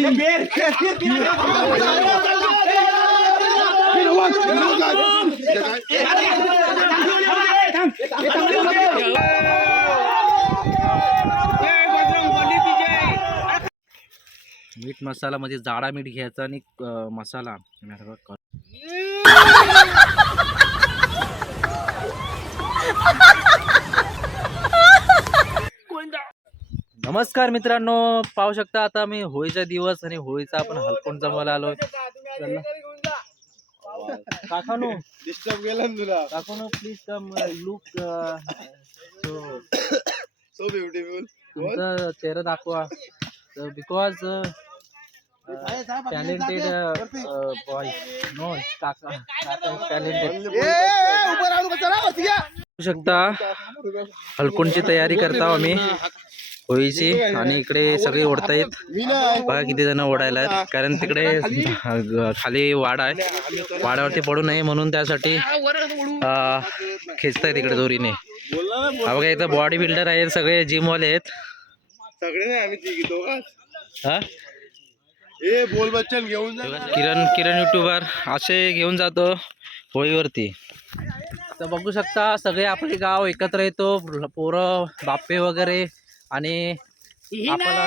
मीठ मसाला म्हणजे जाडा मीठ घ्यायचा आणि मसाला नमस्कार मित्रांनो, पाहू शकता आता मी होळीचा दिवस आणि होळीचा आपण हलकून जमवायला आलोय. काकानो डिस्टर्ब केला तुला. काकानो please come look so beautiful. तुमचा चेहरा दाखवा. Because talented boy. नो काका टॅलेंटेड. पाहू शकता हलकूनची तयारी करता आम्ही होळीची आणि इकडे सगळे ओढतायत. बघा किती जण ओढायला आहेत, कारण तिकडे खाली वाडा आहे, वाड्यावरती पडू नये म्हणून त्यासाठी खेचतायत इकडे दोरीने. हा बघा इथं बॉडी बिल्डर आहेत, सगळे जिमवाले आहेत. किरण युट्यूबर असे घेऊन जातो होळीवरती. तर बघू शकता सगळे आपले गाव एकत्र येतो, पोरं बाप्पे वगैरे, आणि आपल्याला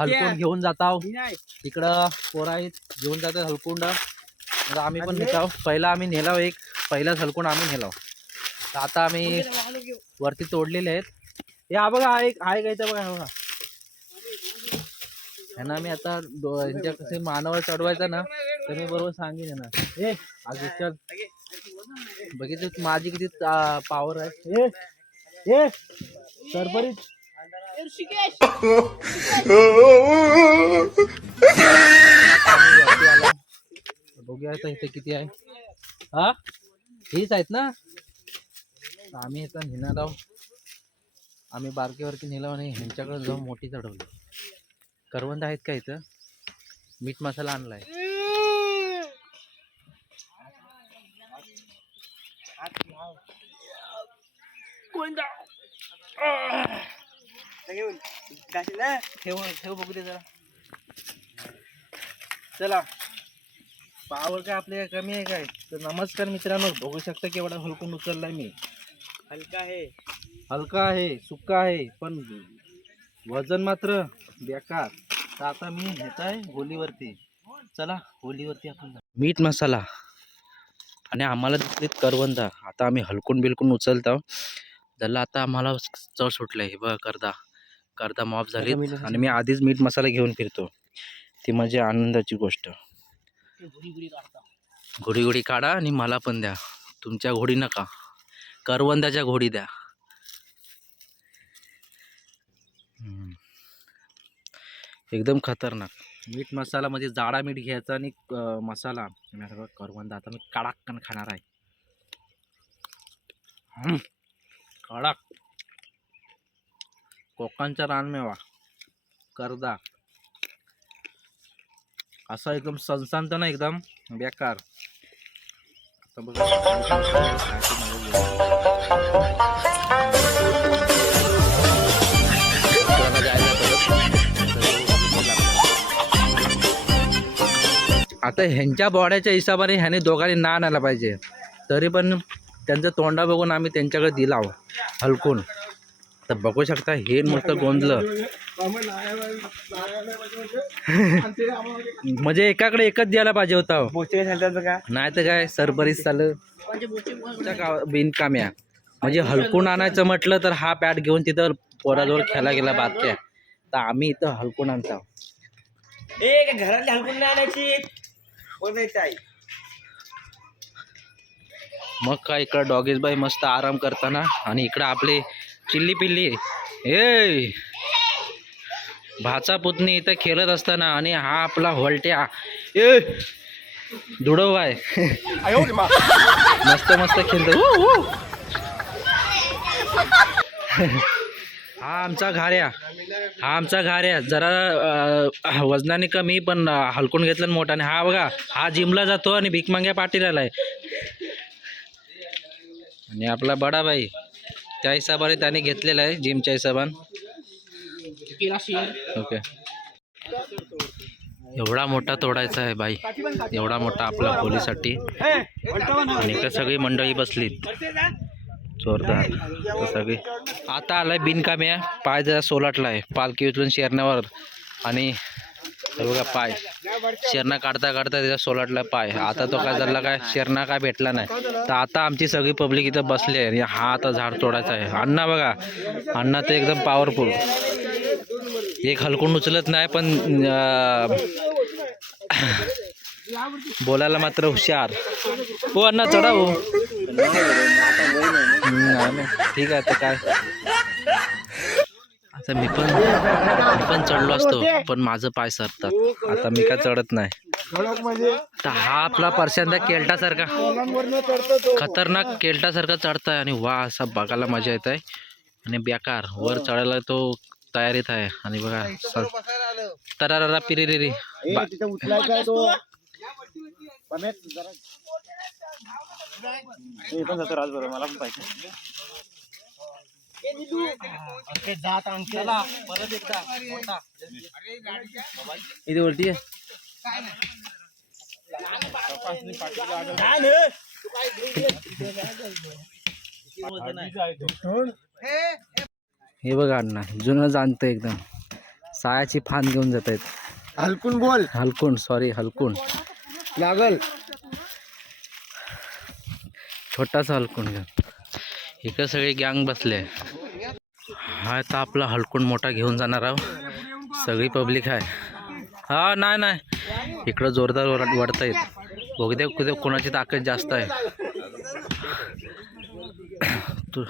हलकुंड घेऊन जातो. इकडं पोरं आहेत घेऊन जातात हलकुंड. आम्ही पण नेतो. पहिला आम्ही नेलाव पहिलाच हलकुंड आम्ही नेलाव. तर आता आम्ही वरती तोडलेले आहेत. हे हा बघा आहे काय बघा. बघा यांना मी आता यांच्या कसे मानावर चढवायचं ना, तर मी बरोबर सांगेन ना. हे आज चल बघितलं माझी किती पावर आहे. हे सरपरीत बघूया इथे किती आहे. हा हेच आहेत ना. आम्ही इथं नेणार आहोत. आम्ही बारकेवरती नेलो नाही, ह्यांच्याकडे जाऊन मोठी चढवली. करवंद आहेत का इथं? मीठ मसाला आणलाय. ठेव बघू दे जरा. चला पावर काय आपल्या कमी आहे काय? तर नमस्कार मित्रांनो, बघू शकता केवढा हलकून उचललाय मी. हलका आहे सुक्का आहे, पण वजन मात्र बेकार. तर आता मी नेत आहे होलीवरती. चला होलीवरती आपण. मीठ मसाला आणि आम्हाला दिसलीत करवंदा. आता आम्ही हलकून बिलकून उचलतो. झालं आता आम्हाला चव सुटलंय. हे बघा करदा मॉप झाली आणि मी आधीच मीठ मसाला घेऊन फिरतो. ती म्हणजे आनंदाची गोष्ट. घोडी काढा आणि मला पण द्या. तुमच्या घोडी नका, करवंदाच्या घोडी द्या. एकदम खतरनाक. मीठ मसाला म्हणजे जाडा मीठ घ्यायचा आणि मसाला करवंदा. आता मी कडाक्कन खाणार आहे. कडक कोकणचा रानमेवा करदा असा एकदम सणसांत ना, एकदम बेकार. आता ह्यांच्या बॉड्याच्या हिशोबाने ह्याने दोघांनी ना आणायला पाहिजे. तरी पण त्यांचं तोंडा बघून आम्ही त्यांच्याकडे दिला हलकून. तर बघू शकता हे नुसतं गोंधलं. म्हणजे एकाकडे एकच द्यायला पाहिजे होता. नाही तर काय सरपरीस चालू बिनकाम्या. म्हणजे हलकून आणायचं म्हटलं तर हा पॅट घेऊन तिथं पोराजवळ खेळायला गेला बादक्या. तर आम्ही इथं हलकून आणतो. घरातली हलकून नाही आणायची. मग काय इकडं डॉगेश बाई मस्त आराम करताना, आणि इकडं आपले चिल्ली पिल्ली ए भाचा पुतणी इथं खेळत असताना, आणि हा आपला व्हलट्या ए धुडव आहे. मस्त मस्त खेळतो. हा आमचा घाऱ्या जरा वजनाने कमी, पण हलकून घेतलं मोठाने. हा बघा हा जिमला जातो आणि भीक माग्या पाटील आलाय. आणि आपला बडाबाई त्या हिशोबाने त्याने घेतलेला आहे, जिमच्या हिशोबाने. ओके एवढा मोठा तोडायचा आहे बाई, एवढा मोठा आपला होलीसाठी. आणि इकडे सगळी मंडळी बसलीत जोरदार. तर सगळी आता आलाय बिनकाम्या, पाय जरा सोलाटलाय पालखी उचलून शेरण्यावर. आणि हे बघा पाय शेरणा काढता काढता त्याचा सोलाटला पाय. आता तो काय झाला, काय शेरणा काय भेटला नाही. तर आता आमची सगळी पब्लिक इथं बसली आहे आणि हा आता झाड तोडायचा आहे. अण्णा बघा, अण्णा तर एकदम पॉवरफुल, एक हलकून उचलत नाही पण बोलायला मात्र हुशार. हो अण्णा चढा हो. ठीक आहे आता काय, आता मी पण चढलो असतो पण माझं पाय सरतात, आता मी काय चढत नाही. तर हा आपला परशांदा केल्टासारखा खतरनाक केल्टासारखा चढताय आणि वा असा बघायला मजा येत आहे. आणि बेकार वर चढायला तो तयारीत आहे. आणि बघा तरारा पिरिरी मला पण पाहिजे. इथे वरती आहे. हे बघा अण्णा जुनं जाणतं एकदम, सायाची फान घेऊन जात आहेत. हलकून बोल, हलकून सॉरी हलकून लागल छोटासा हलकून घेऊन. इकडे सगळे गँग बसले. हा आता आपला हलकून मोठा घेऊन जाणार आहोत, सगळी पब्लिक आहे. हा नाही नाही इकडं जोरदार वडता येत. बघू कुठे कोणाची ताकद जास्त आहे. तू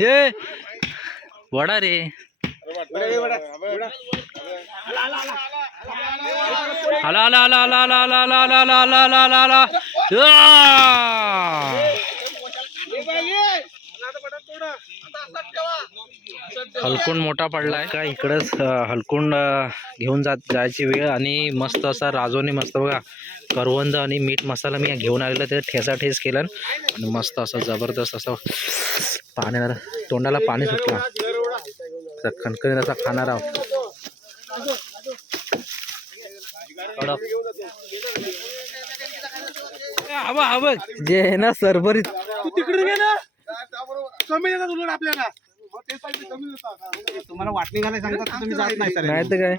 ये वडा रे. आला आला आला आला आला आला आला आला आला आला आला आला आला. हलकुंड मोठा पडलाय का इकडंच. हलकुंड घेऊन जायची वेळ. आणि मस्त असा राजोनी मस्त बघा करवंद आणि मीठ मसाला मी घेऊन आलेला, ते ठेसा ठेस केला आणि मस्त असं जबरदस्त असं पाण्याला तोंडाला पाणी सुटलं. खणखणीत असा खाणार आहोत. हवा हवं जे आहे ना सरभरीत. तिकडे गेला कमी देतात उलट आपल्याला. तुम्हाला वाटणी घालायला सांगतात, तुम्ही जात नाही. नाही तर काय.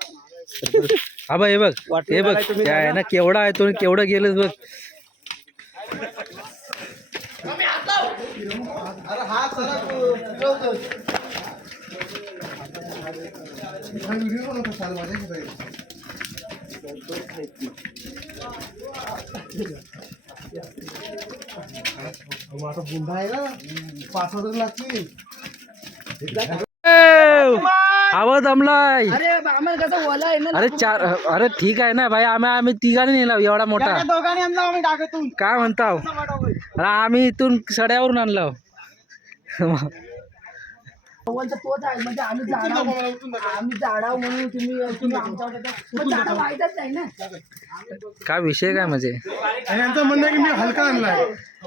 हा बघ हे बघ हे बघ काय आहे ना, केवढा आहे तो, केवढं गेलं बघ. आवाज जमलाय. अरे चार, अरे ठीक आहे ना भाई, आम्ही तिघांनी नेला एवढा मोठा. काय म्हणता, अरे आम्ही इथून सड्यावरून आणला. तोच आहे म्हणजे आम्ही जाडाव म्हणून तुम्ही माहितच नाही ना. काय विषय काय म्हणजे, यांचं म्हणणं की मी हलका आणलाय.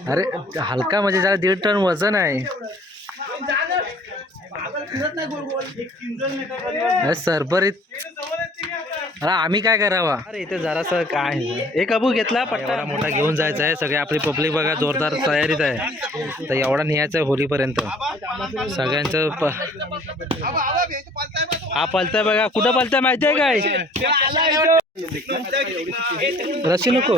अरे हलका म्हणजे जरा 1.5 टन वजन आहे. सरभरीत. अरे आम्ही काय करावा. अरे इथे जरासं काय एक अबू घेतला पट्टा मोठा घेऊन जायचा आहे. सगळे आपली पब्लिक बघा जोरदार तयारीत आहे. तर एवढा न्यायचा आहे होलीपर्यंत सगळ्यांचं. हा पलताय बघा, कुठं पलताय माहिती आहे काय. रशी नको.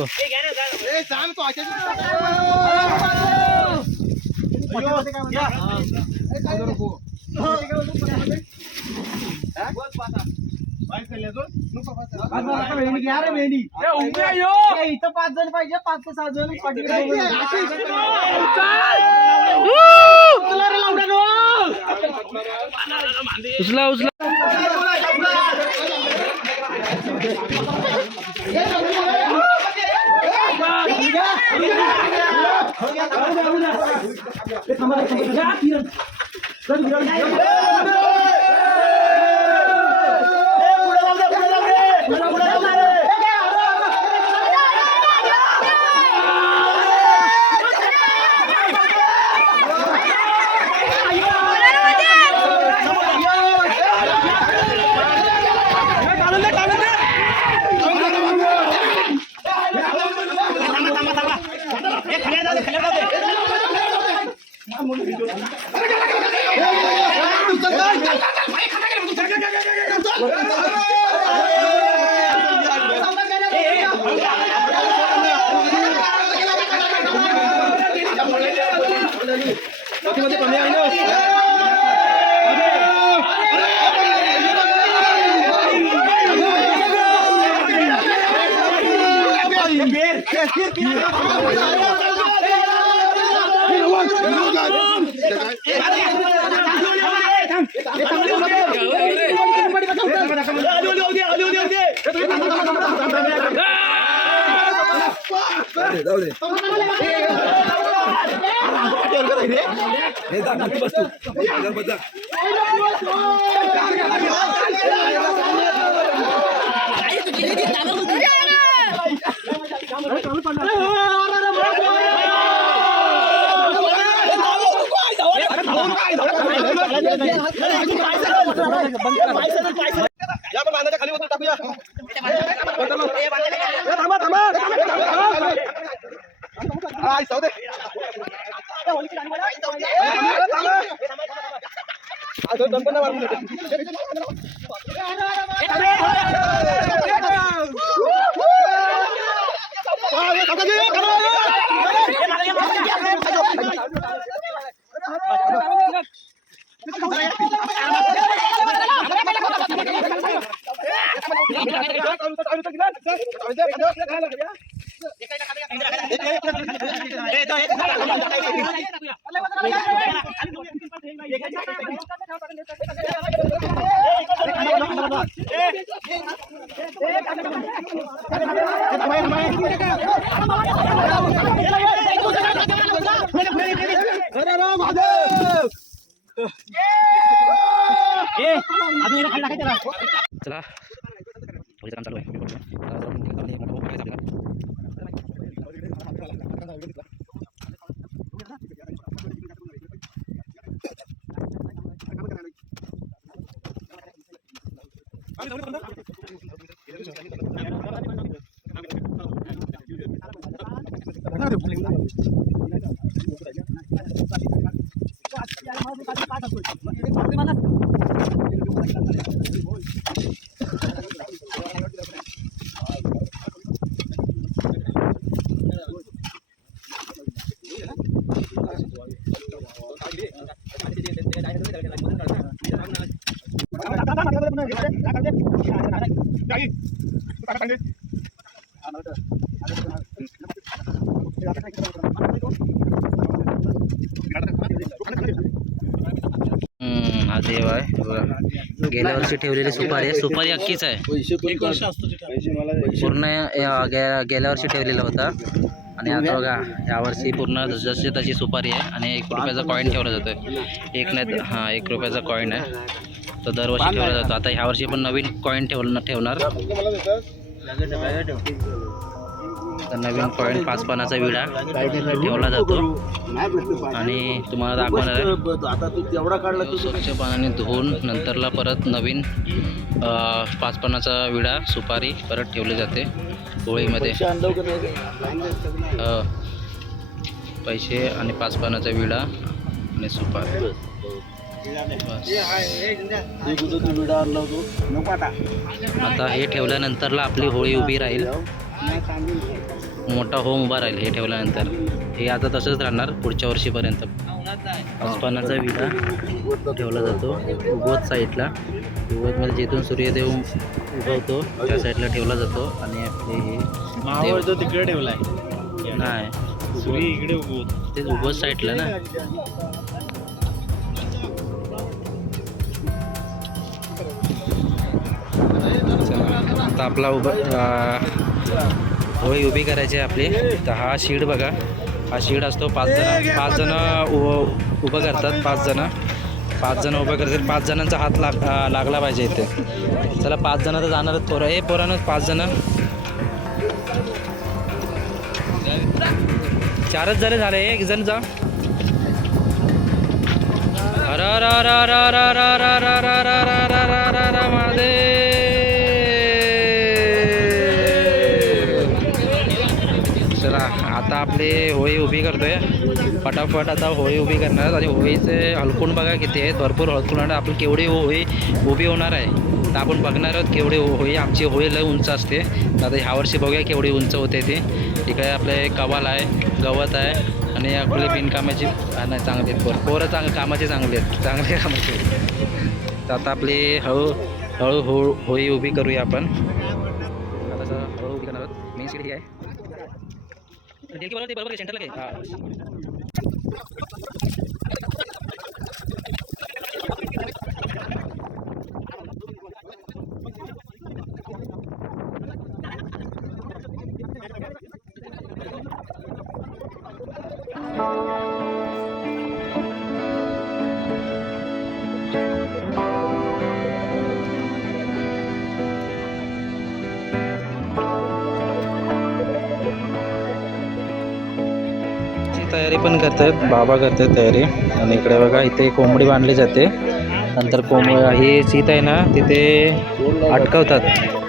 इथं 5 जण पाहिजे, 5 ते 6 जण. उचला उचला. चला होळीचं काम चालू आहे. हा देव आहे बघा. गेल्या वर्षी ठेवलेली सुपारी आहे. सुपारी अख्खीच आहे. पूर्ण गेल्या वर्षी ठेवलेला होता आणि आता बघा यावर्षी पूर्ण जशी तशी सुपारी आहे आणि 1 रुपयाचा कॉईन ठेवला जातोय. एक नाही हां 1 रुपयाचा कॉईन आहे तो दरवर्षी ठेवला जातो. आता ह्यावर्षी पण नवीन कॉईन ठेवणार. तर नवीन कॉईन 5 पानाचा विडा ठेवला जातो आणि तुम्हाला दाखवणार आहे. स्वच्छ पाण्याने धुवून नंतरला परत नवीन 5 पानाचा विडा सुपारी परत ठेवली जाते होळीमध्ये. पैसे आणि 5 पानाचा विडा आणि सुपारी. आता हे ठेवल्यानंतरला आपली होळी उभी राहील. मोठा होम उभा राहील हे ठेवल्यानंतर. हे आता तसंच राहणार पुढच्या वर्षीपर्यंत. 5 पानाचा विडा ठेवला जातो उगवत साईडला. उगवतमध्ये जिथून सूर्यदेव उगवतो त्या साईडला ठेवला जातो आणि आपले तिकडे ठेवला आहे नाही सूर्य इकडे उगवत ते उगवत साईडला ना. आता आपला होळी उभी करायची आहे आपली. तर हा शीड बघा. हा शीड असतो 5 जण उभं करतात. 5 जण उभं करतात. 5 जणांचा हात लागला पाहिजे इथे. चला 5 जण तर जाणारच पोरानं 5 जण. 4च झाले 1 जण जा. चला आता आपली होळी उभी करतोय फटाफट. आता होळी उभी करणार आणि होळीचे हलकून बघा किती आहेत. भरपूर हलकून आहे. आपण केवढी होळी उभी होणार आहे तर आपण बघणार आहोत केवढी होळी. आमची होळी लय उंच असते. आता ह्यावर्षी बघूया केवढी उंच होते ती. इकडे आपले कवाल आहे, गवत आहे आणि आपली बिनकामाची नाही चांगली आहेत. पोरं कामाची चांगली आहेत. चांगल्या कामाची. तर आता आपली हळू होळी उभी करूया आपण. आता हळू उभी करणार आहोत. मेन सीट ही आहे. डेलकी बरोबर ते बरोबर सेंटरला काय तयारी पण करतायत, बाबा करतायत तयारी. आणि इकडे बघा इथे कोंबडी बांधली जाते. नंतर ही सीत आहे ना तिथे अटकवतात.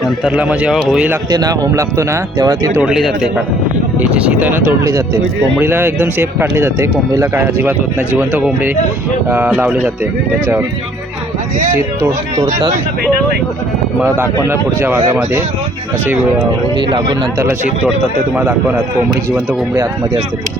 नंतरला मग जेव्हा होळी लागते ना, होम लागतो ना, तेव्हा ती तोडली जाते. ही जी सीत आहे ना तोडली जाते. कोंबडीला एकदम सेफ काढली जाते. कोंबडीला काय अजिबात होत नाही. जिवंत कोंबडी लावली जाते त्याच्यावर. सीत तोडतात. मला दाखवणार पुढच्या भागामध्ये अशी होळी लागून नंतरला सीत तोडतात ते तुम्हाला दाखवणार. कोंबडी जिवंत कोंबडी आतमध्ये असते ती.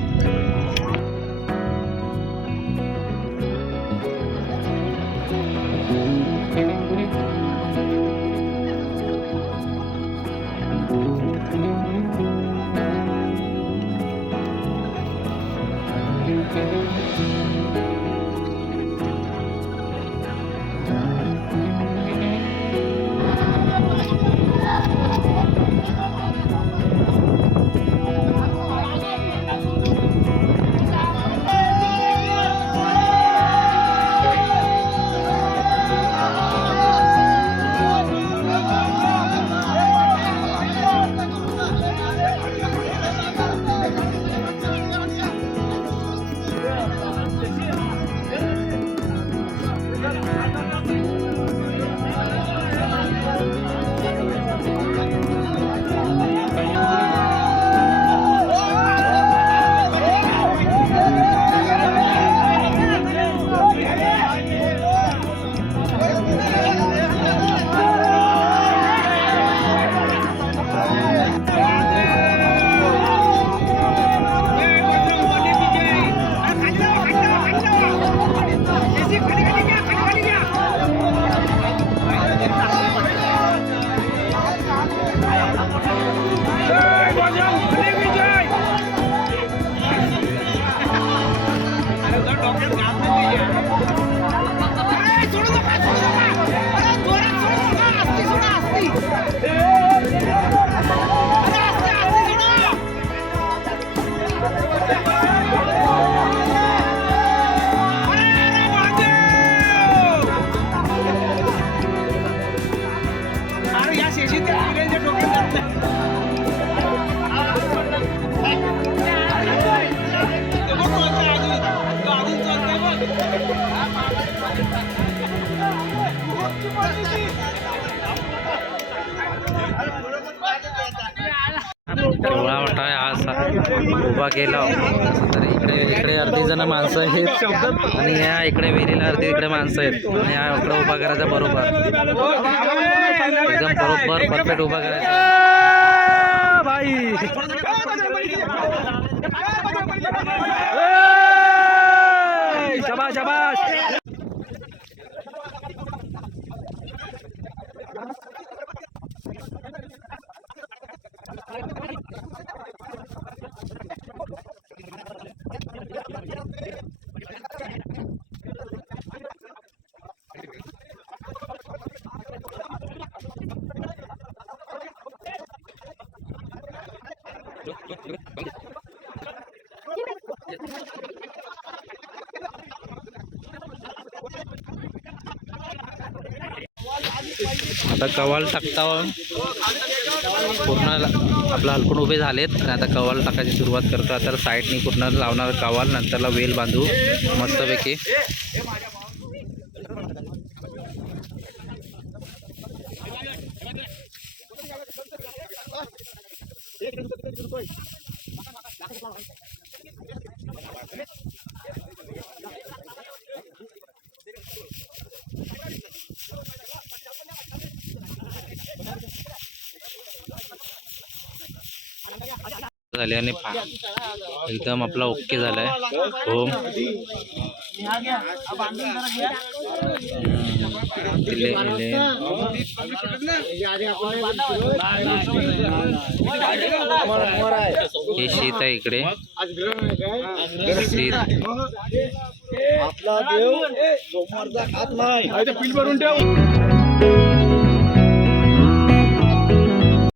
एवढा मोठा आज उभा केला. तर इकडे अर्धी जण माणसं आहेत आणि या इकडे विहिरीला अर्धी इकडे माणसं आहेत. आणि या इकडे उभा करायचा बरोबर एकदम बरोबर परफेक्ट उभा करायचा भाई. शाबाश शाबाश. आता कवाल टाकता पूर्ण आपला हलकून उभे झालेत आणि आता कवाल टाकायची सुरुवात करतो. आता साईडनी पूर्ण लावणार कवाल, नंतरला वेल बांधू मस्तपैकी. झाले आणि एकदम आपला ओके झालाय. होम हे शेत आहे इकडे शेत. आपला देव सोमवारचा खात नाही. बिल भरून ठेव.